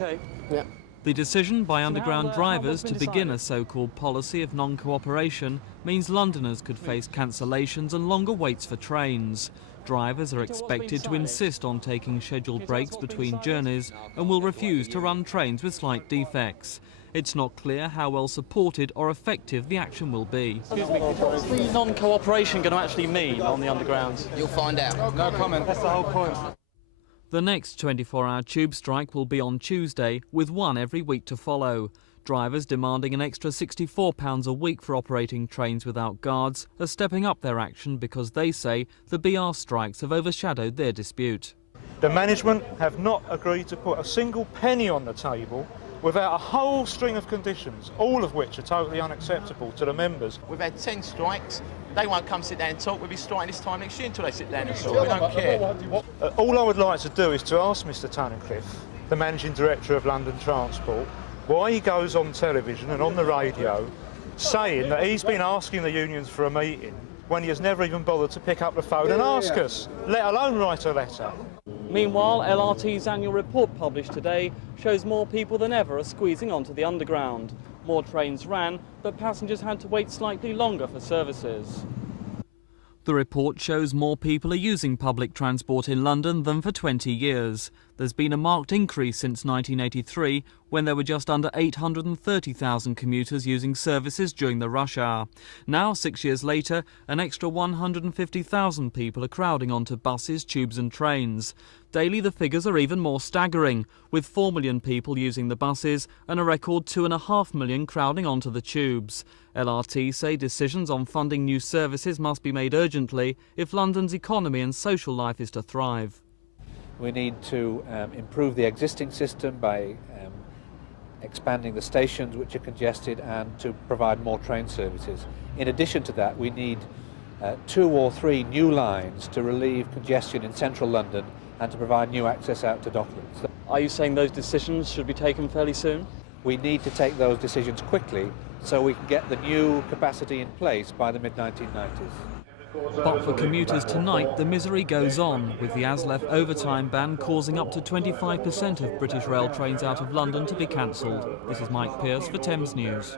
OK? Yeah. The decision by underground drivers to begin a so-called policy of non-cooperation means Londoners could face cancellations and longer waits for trains. Drivers are expected to insist on taking scheduled breaks between journeys and will refuse to run trains with slight defects. It's not clear how well supported or effective the action will be. What's the non-cooperation going to actually mean on the underground? You'll find out. No comment. That's the whole point. The next 24-hour tube strike will be on Tuesday, with one every week to follow. Drivers demanding an extra £64 a week for operating trains without guards are stepping up their action because they say the BR strikes have overshadowed their dispute. The management have not agreed to put a single penny on the table without a whole string of conditions, all of which are totally unacceptable to the members. We've had 10 strikes. They won't come sit down and talk. We'll be striking this time next year until they sit down and talk. We don't care. All I would like to do is to ask Mr Tunnicliffe, the Managing Director of London Transport, why he goes on television and on the radio saying that he's been asking the unions for a meeting when he has never even bothered to pick up the phone and ask us, let alone write a letter. Meanwhile, LRT's annual report published today shows more people than ever are squeezing onto the underground. More trains ran, but passengers had to wait slightly longer for services. The report shows more people are using public transport in London than for 20 years. There's been a marked increase since 1983, when there were just under 830,000 commuters using services during the rush hour. Now, 6 years later, an extra 150,000 people are crowding onto buses, tubes and trains. Daily, the figures are even more staggering, with 4 million people using the buses and a record 2.5 million crowding onto the tubes. LRT say decisions on funding new services must be made urgently if London's economy and social life is to thrive. We need to improve the existing system by expanding the stations which are congested and to provide more train services. In addition to that, we need 2 or 3 new lines to relieve congestion in central London and to provide new access out to Docklands. Are you saying those decisions should be taken fairly soon? We need to take those decisions quickly so we can get the new capacity in place by the mid-1990s. But for commuters tonight, the misery goes on, with the ASLEF overtime ban causing up to 25% of British rail trains out of London to be cancelled. This is Mike Pearce for Thames News.